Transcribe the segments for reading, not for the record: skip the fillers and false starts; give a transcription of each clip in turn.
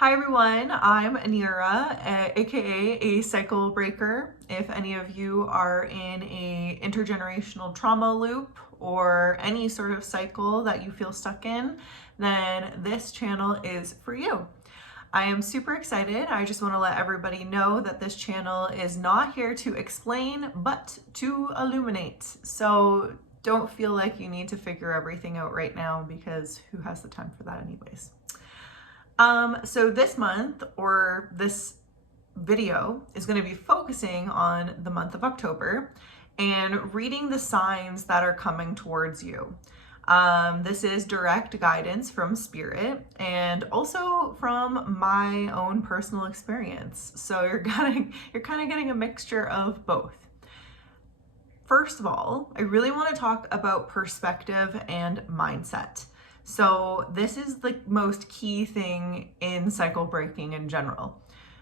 Hi everyone, I'm Anira, aka a cycle breaker. If any of you are in a intergenerational trauma loop or any sort of cycle that you feel stuck in, then this channel is for you. I am super excited. I just want to let everybody know that this channel is not here to explain, but to illuminate. So don't feel like you need to figure everything out right now because who has the time for that anyways? So this month, or this video, is going to be focusing on the month of October and reading the signs that are coming towards you. This is direct guidance from Spirit and also from my own personal experience. So you're kind of getting a mixture of both. First of all, I really want to talk about perspective and mindset. So this is the most key thing in cycle breaking in general.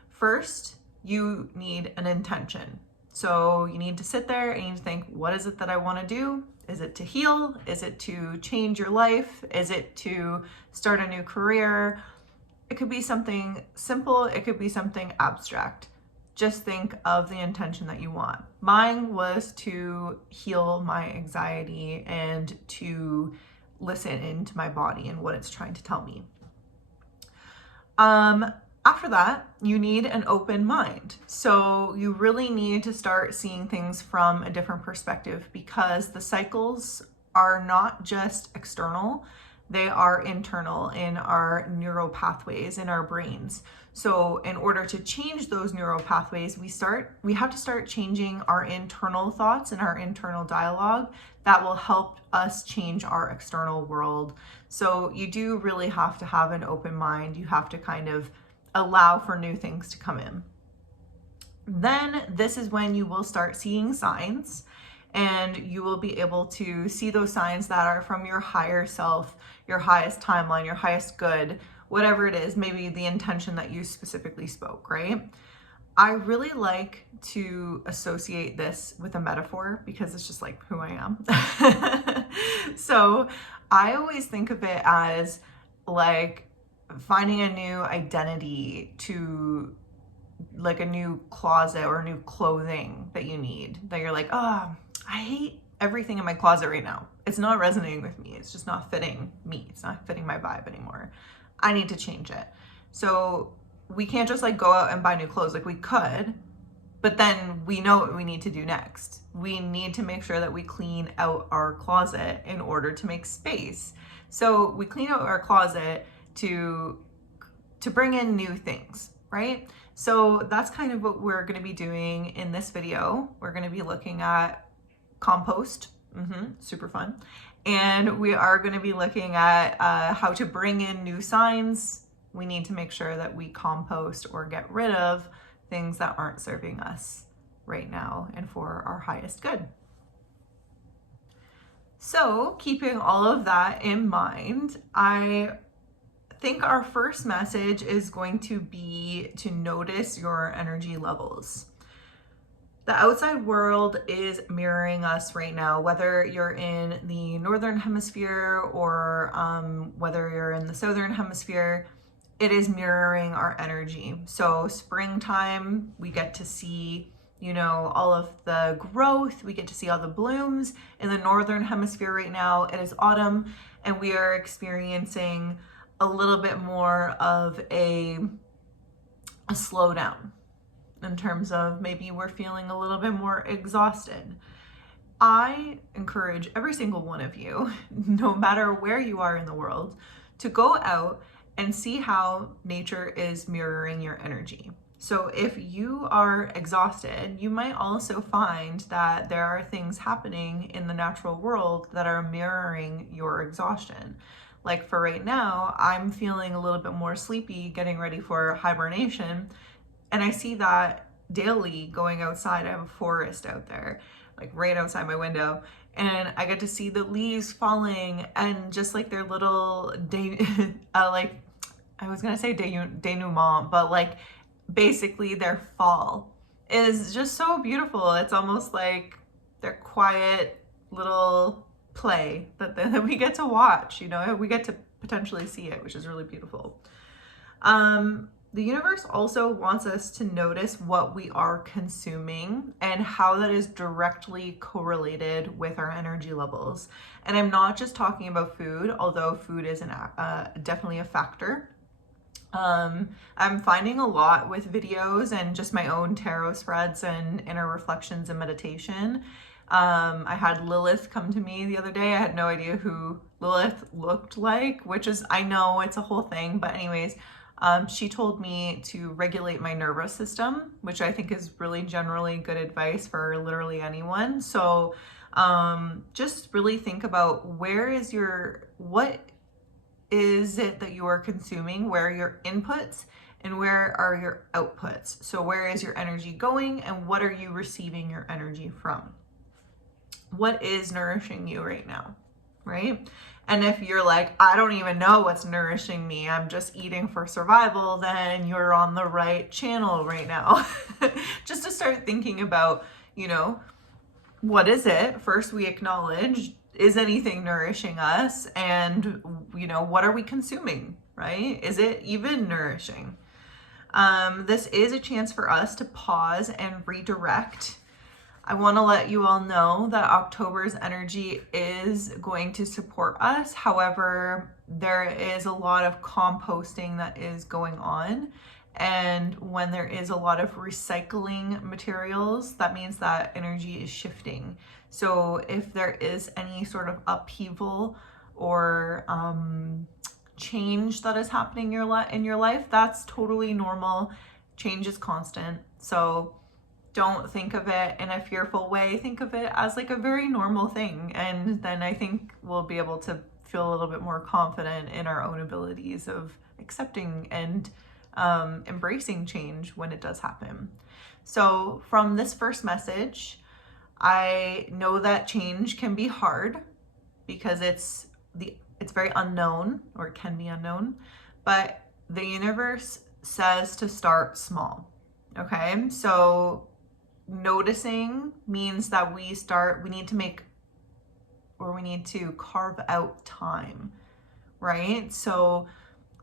First, you need an intention. So you need to sit there and you need to think, what is it that I want to do? Is it to heal? Is it to change your life? Is it to start a new career? It could be something simple. It could be something abstract. Just think of the intention that you want. Mine was to heal my anxiety and to listen into my body and what it's trying to tell me. After that, you need an open mind. So you really need to start seeing things from a different perspective because the cycles are not just external, they are internal in our neural pathways in our brains. So in order to change those neural pathways, we have to start changing our internal thoughts and our internal dialogue that will help us change our external world. So you do really have to have an open mind. You have to kind of allow for new things to come in. Then this is when you will start seeing signs, and you will be able to see those signs that are from your higher self, your highest timeline, your highest good, whatever it is, maybe the intention that you specifically spoke, right? I really like to associate this with a metaphor because it's just like who I am. So I always think of it as like finding a new identity, to like a new closet or new clothing that you need, that you're like, oh, I hate everything in my closet right now. It's not resonating with me. It's just not fitting me. It's not fitting my vibe anymore. I need to change it. So we can't just like go out and buy new clothes. Like we could, but then we know what we need to do next. We need to make sure that we clean out our closet in order to make space. So we clean out our closet to bring in new things, right? So that's kind of what we're going to be doing in this video. We're going to be looking at compost, super fun. And we are going to be looking at how to bring in new signs. We need to make sure that we compost or get rid of things that aren't serving us right now and for our highest good. So keeping all of that in mind, I think our first message is going to be to notice your energy levels. The outside world is mirroring us right now, whether you're in the northern hemisphere or whether you're in the southern hemisphere, it is mirroring our energy. So springtime, we get to see, all of the growth, we get to see all the blooms. In the northern hemisphere right now, it is autumn, and we are experiencing a little bit more of a slowdown in terms of maybe we're feeling a little bit more exhausted. I encourage every single one of you, no matter where you are in the world, to go out and see how nature is mirroring your energy. So if you are exhausted, you might also find that there are things happening in the natural world that are mirroring your exhaustion. Like for right now, I'm feeling a little bit more sleepy, getting ready for hibernation. And I see that daily going outside. I have a forest out there, like right outside my window. And I get to see the leaves falling and just like their little, like, I was going to say denouement, but like basically their fall is just so beautiful. It's almost like their quiet little play that we get to watch, we get to potentially see it, which is really beautiful. The universe also wants us to notice what we are consuming and how that is directly correlated with our energy levels. And I'm not just talking about food, although food is definitely a factor. I'm finding a lot with videos and just my own tarot spreads and inner reflections and meditation. I had Lilith come to me the other day. I had no idea who Lilith looked like, which is, I know it's a whole thing, but anyways, she told me to regulate my nervous system, which I think is really generally good advice for literally anyone. So just really think about what is it that you are consuming, where are your inputs and where are your outputs. So where is your energy going and what are you receiving your energy from? What is nourishing you right now, right? And if you're like, I don't even know what's nourishing me, I'm just eating for survival, then you're on the right channel right now. Just to start thinking about, what is it? First, we acknowledge, is anything nourishing us? And, what are we consuming, right? Is it even nourishing? This is a chance for us to pause and redirect. I want to let you all know that October's energy is going to support us. However, there is a lot of composting that is going on. And when there is a lot of recycling materials, that means that energy is shifting. So if there is any sort of upheaval or change that is happening in your life, that's totally normal. Change is constant. So don't think of it in a fearful way. Think of it as like a very normal thing. And then I think we'll be able to feel a little bit more confident in our own abilities of accepting and embracing change when it does happen. So from this first message, I know that change can be hard because it's very unknown, or it can be unknown, but the universe says to start small. Okay, so noticing means that we need to carve out time, right? So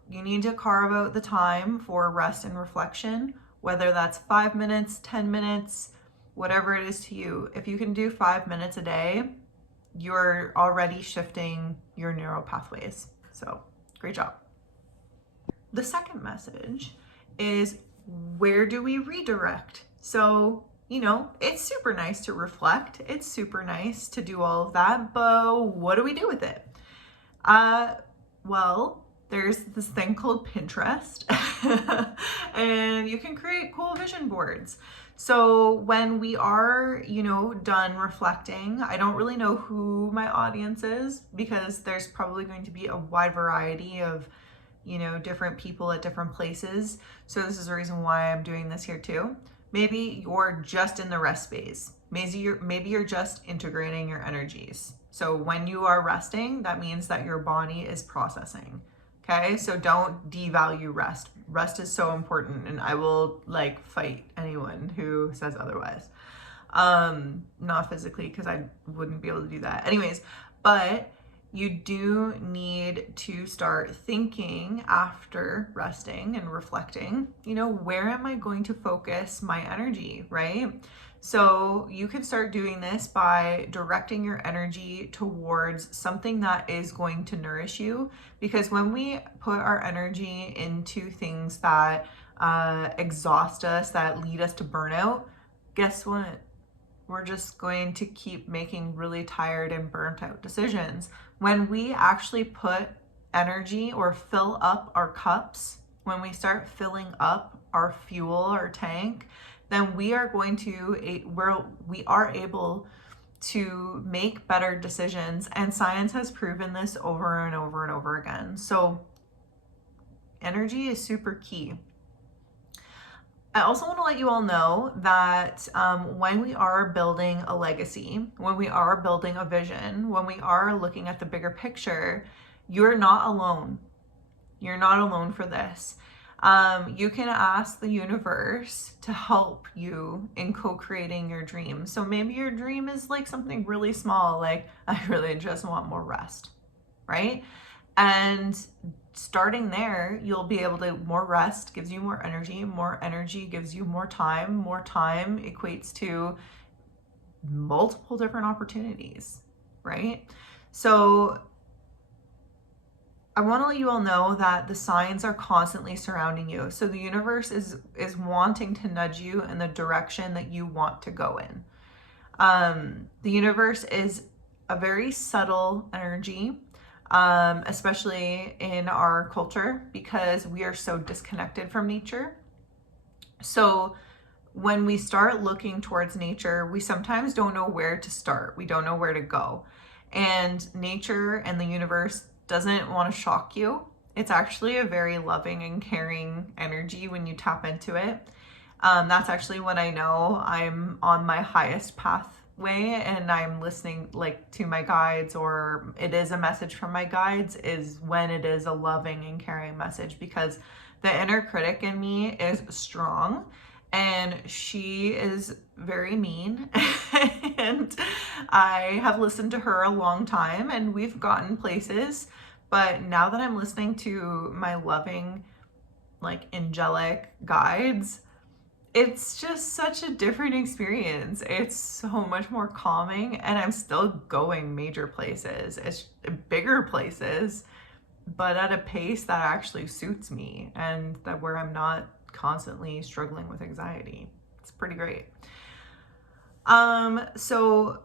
you need to carve out the time for rest and reflection, whether that's 5 minutes, 10 minutes, whatever it is to you. If you can do 5 minutes a day, you're already shifting your neural pathways. So great job. The second message is, where do we redirect? So it's super nice to reflect. It's super nice to do all of that, but what do we do with it? Well, there's this thing called Pinterest and you can create cool vision boards. So when we are, done reflecting, I don't really know who my audience is because there's probably going to be a wide variety of, different people at different places. So this is the reason why I'm doing this here too. Maybe you're just in the rest phase. Maybe you're just integrating your energies. So when you are resting, that means that your body is processing. Okay, so don't devalue rest. Rest is so important, and I will fight anyone who says otherwise. Not physically, because I wouldn't be able to do that. Anyways, but you do need to start thinking after resting and reflecting, where am I going to focus my energy, right? So you can start doing this by directing your energy towards something that is going to nourish you. Because when we put our energy into things that exhaust us, that lead us to burnout, guess what? We're just going to keep making really tired and burnt out decisions. When we actually put energy or fill up our cups, when we start filling up our fuel, our tank, then we are able to make better decisions. And science has proven this over and over and over again. So energy is super key. I also want to let you all know that when we are building a legacy, when we are building a vision, when we are looking at the bigger picture, you're not alone. You're not alone for this. You can ask the universe to help you in co-creating your dream. So maybe your dream is something really small, I really just want more rest, right? And starting there, you'll be able to, more rest gives you more energy gives you more time equates to multiple different opportunities, right? So I want to let you all know that the signs are constantly surrounding you. So the universe is wanting to nudge you in the direction that you want to go in. The universe is a very subtle energy, especially in our culture, because we are so disconnected from nature. So when we start looking towards nature, we sometimes don't know where to start. We don't know where to go. And nature and the universe doesn't want to shock you. It's actually a very loving and caring energy when you tap into it. That's actually when I know I'm on my highest pathway and I'm listening like to my guides, or it is a message from my guides, is when it is a loving and caring message, because the inner critic in me is strong and she is very mean and I have listened to her a long time and we've gotten places, but now that I'm listening to my loving, like angelic guides, it's just such a different experience. It's so much more calming, and I'm still going major places, it's bigger places, but at a pace that actually suits me and that where I'm not constantly struggling with anxiety. It's pretty great. So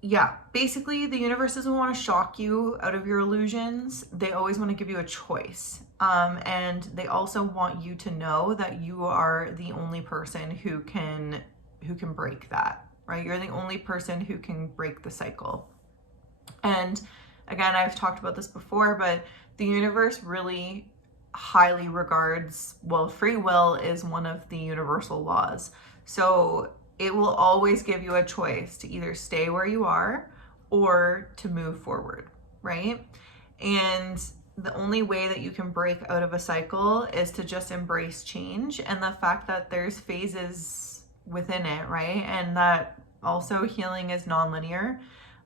yeah, basically the universe doesn't want to shock you out of your illusions. They always want to give you a choice. And they also want you to know that you are the only person who can break that, right? You're the only person who can break the cycle. And again, I've talked about this before, but the universe really highly regards, well, free will is one of the universal laws. So it will always give you a choice to either stay where you are or to move forward, right? And the only way that you can break out of a cycle is to just embrace change and the fact that there's phases within it, right? And that also healing is non-linear.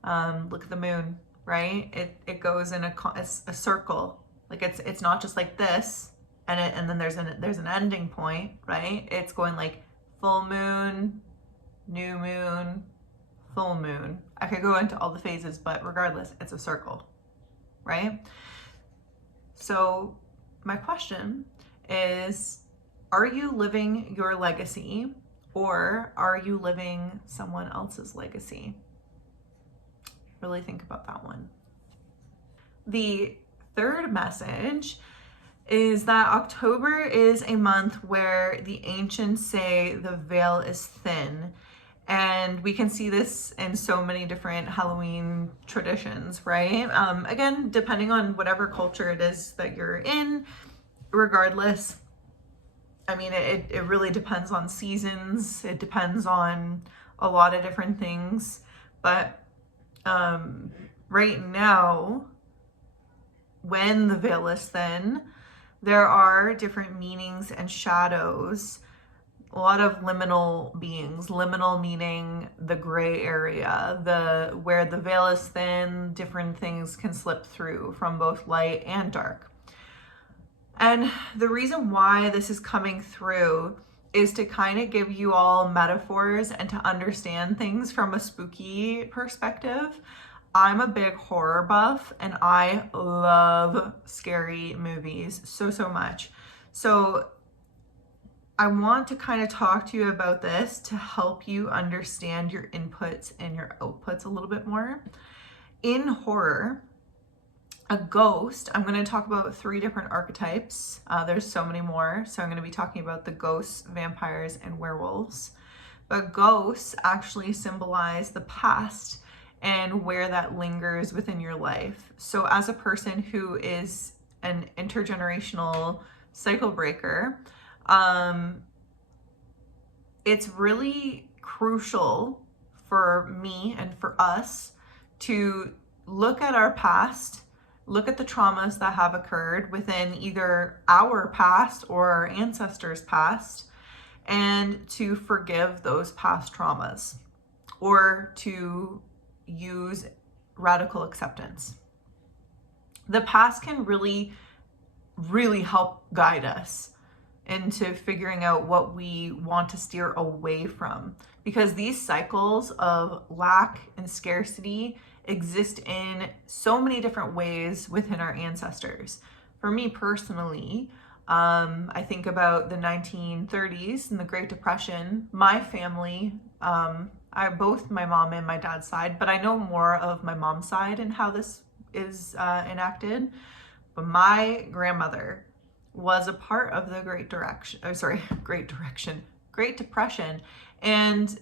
Look at the moon, right? It goes in a circle. Like it's not just like this and then there's an ending point, right? It's going like full moon, new moon, full moon. I could go into all the phases, but regardless, it's a circle, right? So my question is, are you living your legacy or are you living someone else's legacy? Really think about that one. The third message is that October is a month where the ancients say the veil is thin. And we can see this in so many different Halloween traditions, right? Again, depending on whatever culture it is that you're in, regardless, I mean, it really depends on seasons. It depends on a lot of different things. But right now, when the veil is thin, there are different meanings and shadows. A lot of liminal beings, liminal meaning the gray area, where the veil is thin, different things can slip through from both light and dark. And the reason why this is coming through is to kind of give you all metaphors and to understand things from a spooky perspective. I'm a big horror buff and I love scary movies so much. So I want to kind of talk to you about this to help you understand your inputs and your outputs a little bit more. In horror, a ghost, I'm going to talk about 3 different archetypes. There's so many more. So I'm going to be talking about the ghosts, vampires, and werewolves. But ghosts actually symbolize the past and where that lingers within your life. So as a person who is an intergenerational cycle breaker, it's really crucial for me and for us to look at our past, look at the traumas that have occurred within either our past or our ancestors' past, and to forgive those past traumas, or to use radical acceptance. The past can really really help guide us into figuring out what we want to steer away from, because these cycles of lack and scarcity exist in so many different ways within our ancestors. For me personally, I think about the 1930s and the Great Depression. My family, both my mom and my dad's side, but I know more of my mom's side and how this is enacted. But my grandmother was a part of the Great Depression. And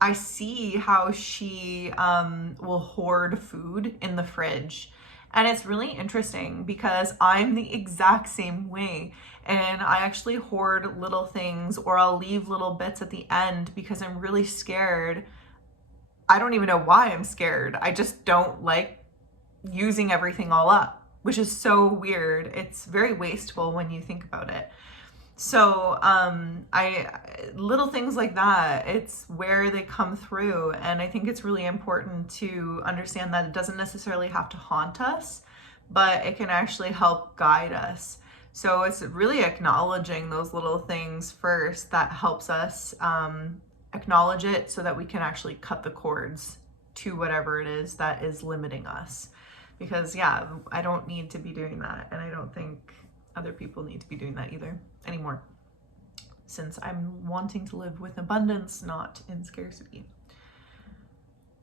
I see how she will hoard food in the fridge. And it's really interesting because I'm the exact same way. And I actually hoard little things, or I'll leave little bits at the end because I'm really scared. I don't even know why I'm scared. I just don't like using everything all up, which is so weird. It's very wasteful when you think about it. So little things like that, it's where they come through. And I think it's really important to understand that it doesn't necessarily have to haunt us, but it can actually help guide us. So it's really acknowledging those little things first that helps us acknowledge it, so that we can actually cut the cords to whatever it is that is limiting us. Because yeah, I don't need to be doing that. And I don't think other people need to be doing that either anymore, since I'm wanting to live with abundance, not in scarcity.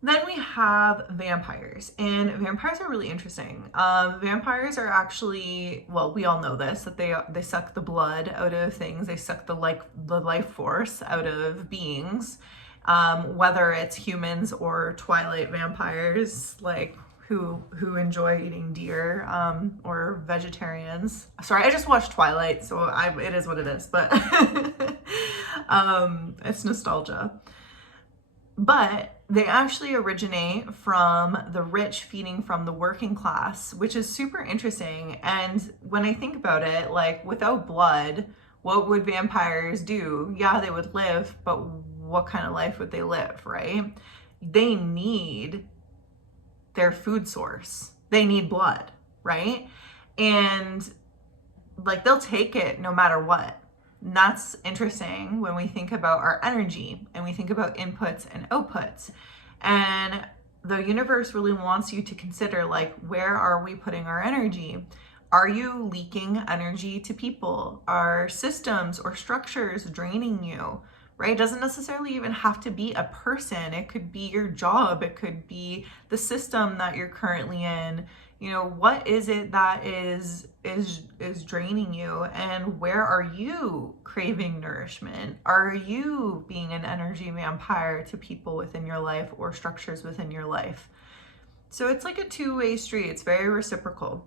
Then we have vampires, and vampires are really interesting. Vampires are actually, well, we all know this, that they suck the blood out of things. They suck the life force out of beings, whether it's humans or Twilight vampires, like who enjoy eating deer, or vegetarians. Sorry, I just watched Twilight, so it is what it is, but it's nostalgia. But they actually originate from the rich feeding from the working class, which is super interesting. And when I think about it, like without blood, what would vampires do? Yeah, they would live, but what kind of life would they live, right? They need their food source. They need blood, right? And like they'll take it no matter what. And that's interesting when we think about our energy and we think about inputs and outputs. And the universe really wants you to consider, like, where are we putting our energy? Are you leaking energy to people? Are systems or structures draining you? Right? It doesn't necessarily even have to be a person. It could be your job. It could be the system that you're currently in. You know, what is it that is draining you, and where are you craving nourishment? Are you being an energy vampire to people within your life or structures within your life? So it's like a two-way street. It's very reciprocal.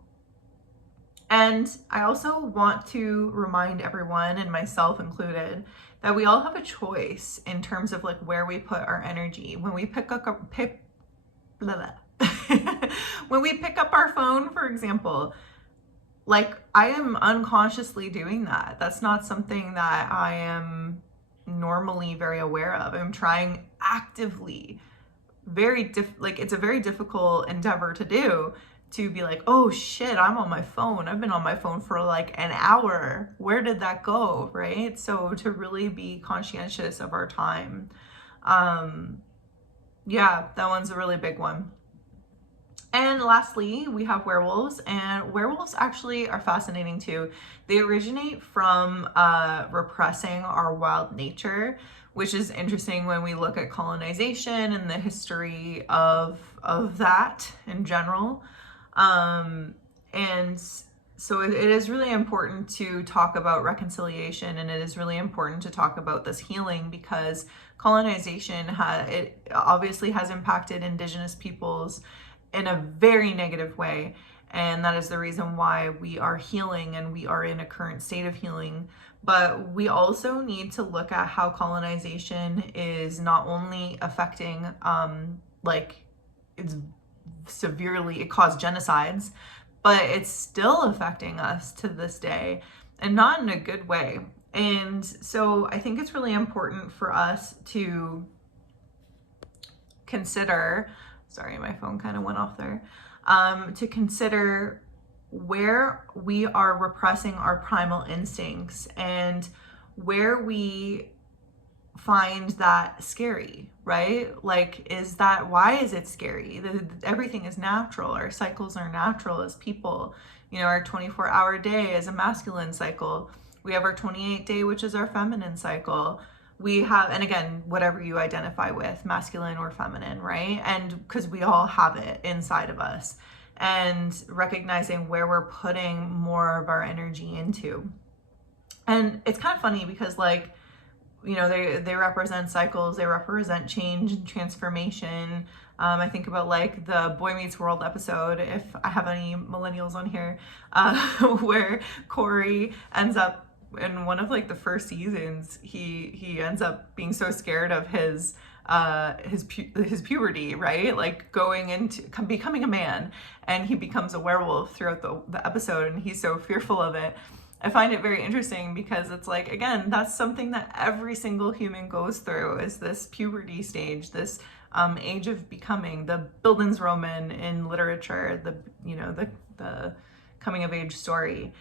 And I also want to remind everyone, and myself included, that we all have a choice in terms of like where we put our energy. When we pick up when we pick up our phone, for example, like I am unconsciously doing that. That's not something that I am normally very aware of. I'm trying actively, it's a very difficult endeavor to do, to be like, oh shit, I'm on my phone. I've been on my phone for like an hour. Where did that go, right? So to really be conscientious of our time. Yeah, that one's a really big one. And lastly, we have werewolves, and werewolves actually are fascinating too. They originate from repressing our wild nature, which is interesting when we look at colonization and the history of that in general. And so it is really important to talk about reconciliation, and it is really important to talk about this healing, because colonization it obviously has impacted Indigenous peoples in a very negative way. And that is the reason why we are healing and we are in a current state of healing. But we also need to look at how colonization is not only affecting, it caused genocides, but it's still affecting us to this day, and not in a good way. And so I think it's really important for us to consider, sorry, my phone kind of went off there, to consider where we are repressing our primal instincts and where we find that scary, right? Like, why is it scary? Everything is natural. Our cycles are natural as people. Our 24-hour day is a masculine cycle. We have our 28-day, which is our feminine cycle. We have, and again, whatever you identify with, masculine or feminine, right? And because we all have it inside of us, and recognizing where we're putting more of our energy into. And it's kind of funny because they represent cycles, they represent change and transformation. I think about like the Boy Meets World episode, if I have any millennials on here, where Corey ends up in one of like the first seasons, he ends up being so scared of his puberty, right? Like going into becoming a man, and he becomes a werewolf throughout the episode, and he's so fearful of it. I find it very interesting because it's like, again, that's something that every single human goes through, is this puberty stage, this age of becoming, the Bildungsroman in literature, the coming of age story.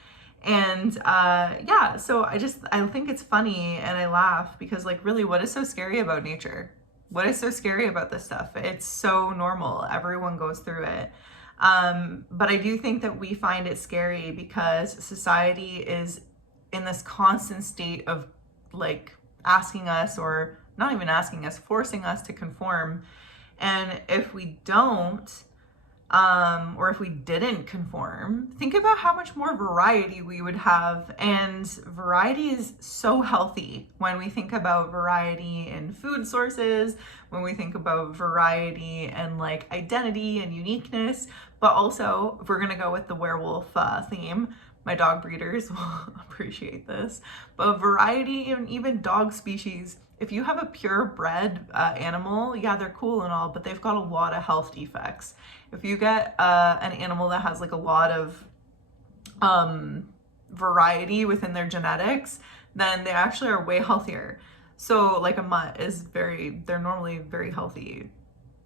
And so I think it's funny, and I laugh because like, really, what is so scary about nature? What is so scary about this stuff? It's so normal. Everyone goes through it. But I do think that we find it scary because society is in this constant state of like asking us, or not even asking us, forcing us to conform. And if we don't, or if we didn't conform, think about how much more variety we would have. And variety is so healthy when we think about variety in food sources, when we think about variety and like identity and uniqueness. But also, if we're gonna go with the werewolf theme, my dog breeders will appreciate this, but variety in even dog species. If you have a purebred animal, yeah, they're cool and all, but they've got a lot of health defects. If you get an animal that has like a lot of variety within their genetics, then they actually are way healthier. So like a mutt they're normally very healthy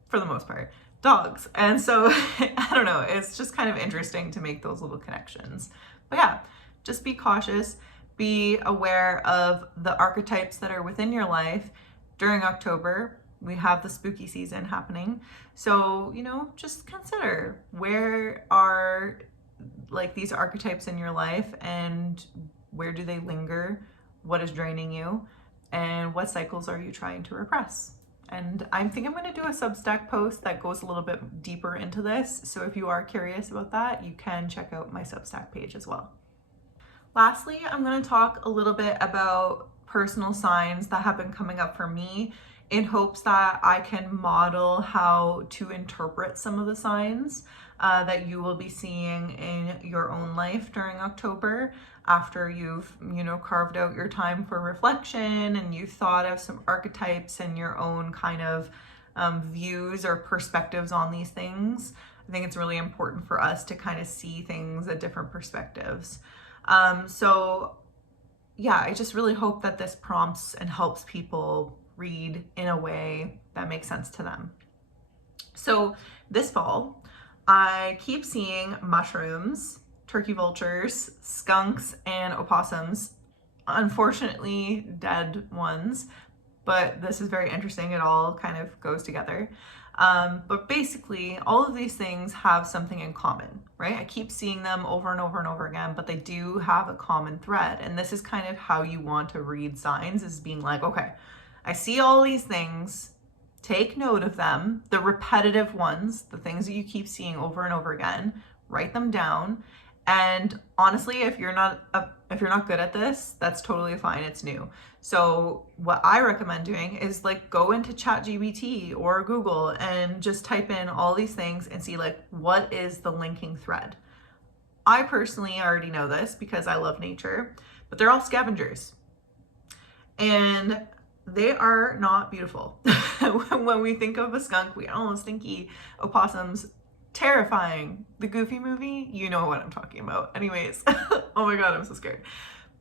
for the most part. Dogs. And so I don't know, it's just kind of interesting to make those little connections. But yeah, just be cautious. Be aware of the archetypes that are within your life. During October, we have the spooky season happening. So, just consider, where are like these archetypes in your life, and where do they linger? What is draining you? And what cycles are you trying to repress? And I think I'm going to do a Substack post that goes a little bit deeper into this. So if you are curious about that, you can check out my Substack page as well. Lastly, I'm going to talk a little bit about personal signs that have been coming up for me, in hopes that I can model how to interpret some of the signs that you will be seeing in your own life during October, after you've, carved out your time for reflection and you've thought of some archetypes and your own kind of views or perspectives on these things. I think it's really important for us to kind of see things at different perspectives. So yeah, I just really hope that this prompts and helps people read in a way that makes sense to them. So this fall, I keep seeing mushrooms, turkey vultures, skunks, and opossums. Unfortunately, dead ones, but this is very interesting. It all kind of goes together. But basically, all of these things have something in common, right? I keep seeing them over and over and over again, but they do have a common thread. And this is kind of how you want to read signs, is being like, okay, I see all these things, take note of them, the repetitive ones, the things that you keep seeing over and over again, write them down. And honestly, if you're not good at this, that's totally fine. It's new. So what I recommend doing is like go into ChatGPT or Google and just type in all these things and see like, what is the linking thread? I personally already know this because I love nature, but they're all scavengers. And they are not beautiful. When we think of a skunk, we almost think opossums. Terrifying. The Goofy movie, you know what I'm talking about. Anyways, oh my god, I'm so scared.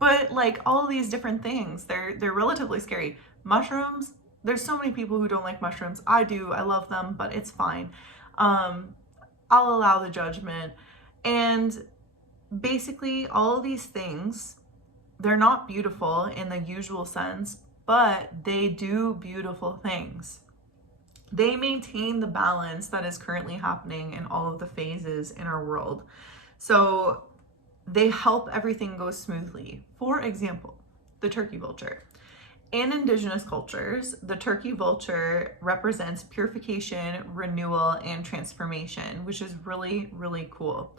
But like all these different things, they're relatively scary. Mushrooms, there's so many people who don't like mushrooms. I do, I love them, but it's fine. I'll allow the judgment. And basically all of these things, they're not beautiful in the usual sense, but they do beautiful things. They maintain the balance that is currently happening in all of the phases in our world. So they help everything go smoothly. For example, the turkey vulture. In indigenous cultures, the turkey vulture represents purification, renewal, and transformation, which is really, really cool.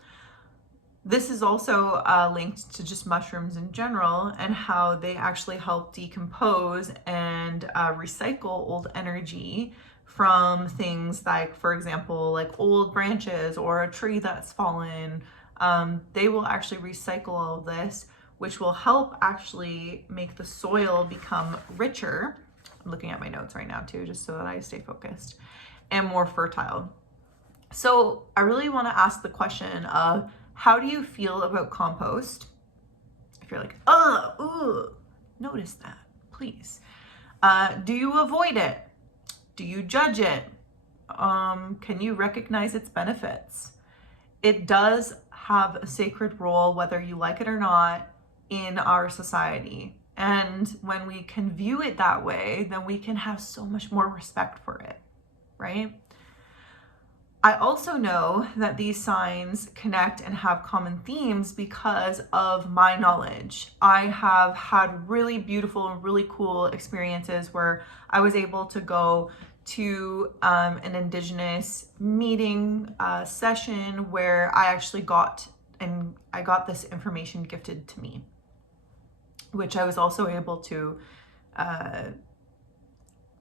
This is also linked to just mushrooms in general and how they actually help decompose and recycle old energy from things like, for example, like old branches or a tree that's fallen. They will actually recycle all of this, which will help actually make the soil become richer. I'm looking at my notes right now too, just so that I stay focused, and more fertile. So I really want to ask the question of, how do you feel about compost? If you're like, ooh, notice that, please. Do you avoid it? Do you judge it? Can you recognize its benefits? It does have a sacred role, whether you like it or not, in our society. And when we can view it that way, then we can have so much more respect for it, right? I also know that these signs connect and have common themes because of my knowledge. I have had really beautiful and really cool experiences where I was able to go to an indigenous meeting session where I actually got this information gifted to me, which I was also able to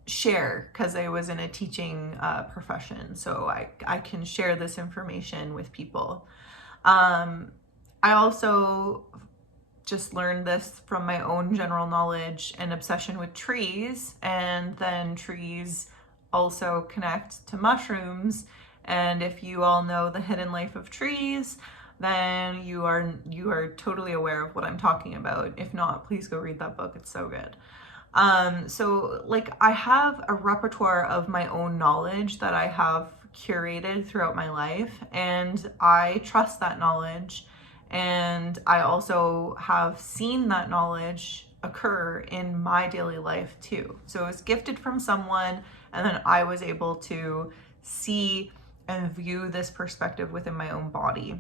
share because I was in a teaching profession. So I can share this information with people. I also just learned this from my own general knowledge and obsession with trees, and then trees also connect to mushrooms. And if you all know The Hidden Life of Trees, then you are totally aware of what I'm talking about. If not, please go read that book. It's so good. So like I have a repertoire of my own knowledge that I have curated throughout my life, and I trust that knowledge. And I also have seen that knowledge occur in my daily life too. So it's gifted from someone, and then I was able to see and view this perspective within my own body.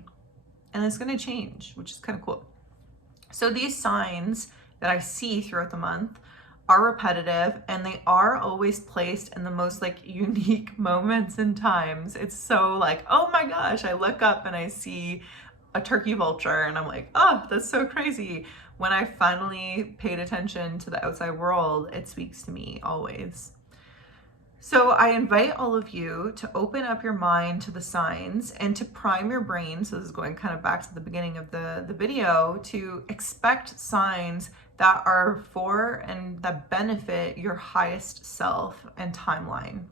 And it's going to change, which is kind of cool. So these signs that I see throughout the month are repetitive, and they are always placed in the most like unique moments and times. It's so like, oh my gosh, I look up and I see a turkey vulture and I'm like, oh, that's so crazy. When I finally paid attention to the outside world, it speaks to me always. So I invite all of you to open up your mind to the signs and to prime your brain. So this is going kind of back to the beginning of the video, to expect signs that are for and that benefit your highest self and timeline.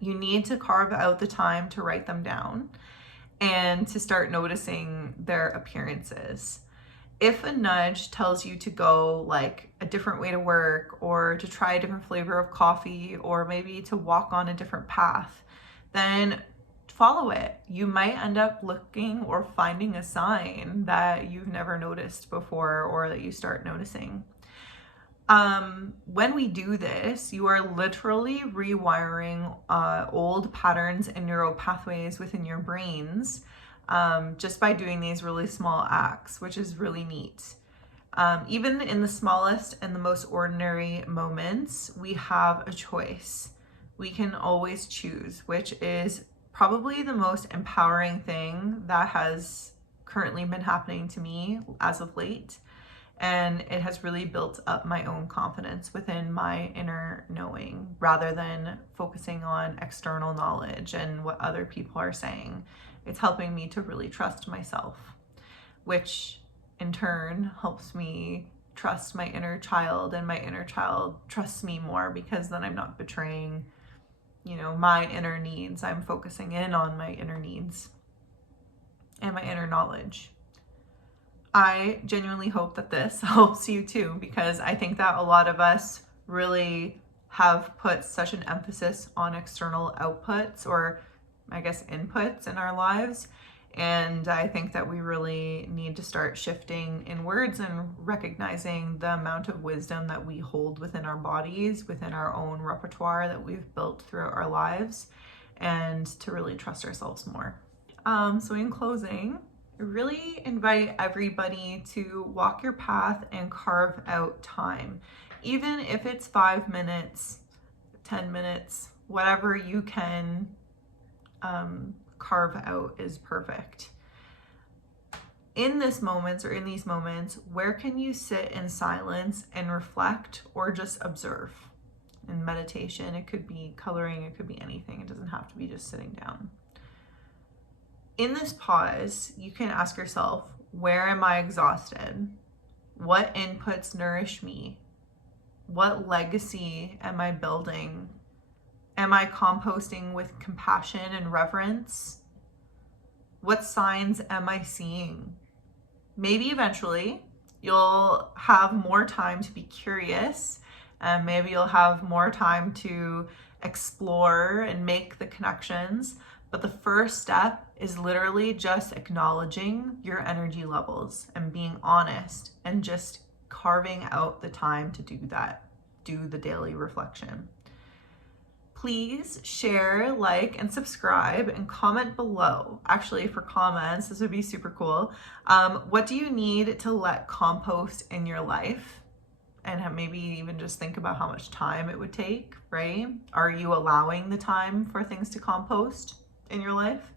You need to carve out the time to write them down and to start noticing their appearances. If a nudge tells you to go like a different way to work, or to try a different flavor of coffee, or maybe to walk on a different path, then follow it. You might end up looking or finding a sign that you've never noticed before, or that you start noticing. When we do this, you are literally rewiring old patterns and neural pathways within your brains, just by doing these really small acts, which is really neat. Even in the smallest and the most ordinary moments, we have a choice. We can always choose, which is probably the most empowering thing that has currently been happening to me as of late. And it has really built up my own confidence within my inner knowing, rather than focusing on external knowledge and what other people are saying. It's helping me to really trust myself, which in turn helps me trust my inner child, and my inner child trusts me more, because then I'm not betraying, my inner needs. I'm focusing in on my inner needs and my inner knowledge. I genuinely hope that this helps you too, because I think that a lot of us really have put such an emphasis on external outputs, or I guess inputs in our lives, And I think that we really need to start shifting inwards and recognizing the amount of wisdom that we hold within our bodies, within our own repertoire that we've built throughout our lives, and to really trust ourselves more. So in closing, I really invite everybody to walk your path and carve out time. Even if it's 5 minutes, 10 minutes, whatever you can carve out is perfect. In this moment or in these moments, where can you sit in silence and reflect or just observe? In meditation, it could be coloring, it could be anything. It doesn't have to be just sitting down. In this pause, you can ask yourself, where am I exhausted? What inputs nourish me? What legacy am I building? Am I composting with compassion and reverence? What signs am I seeing? Maybe eventually you'll have more time to be curious, and maybe you'll have more time to explore and make the connections. But the first step is literally just acknowledging your energy levels and being honest and just carving out the time to do that, do the daily reflection. Please share, like, and subscribe and comment below. Actually, for comments, this would be super cool. What do you need to let compost in your life? And maybe even just think about how much time it would take, right? Are you allowing the time for things to compost in your life?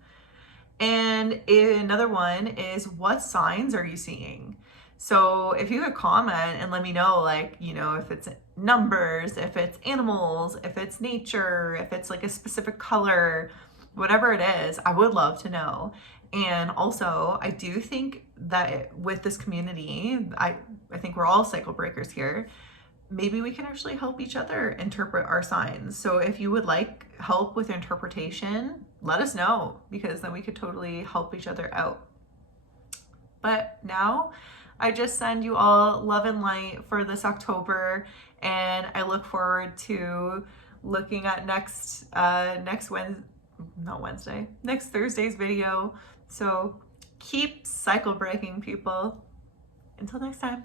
And another one is, what signs are you seeing? So if you could comment and let me know, like, you know, if it's numbers, if it's animals, if it's nature, if it's like a specific color, whatever it is, I would love to know. And also, I do think that with this community, I think we're all cycle breakers here. Maybe we can actually help each other interpret our signs. So if you would like help with interpretation, let us know, because then we could totally help each other out. But now I just send you all love and light for this October, and I look forward to looking at next Thursday's video. So keep cycle breaking, people. Until next time.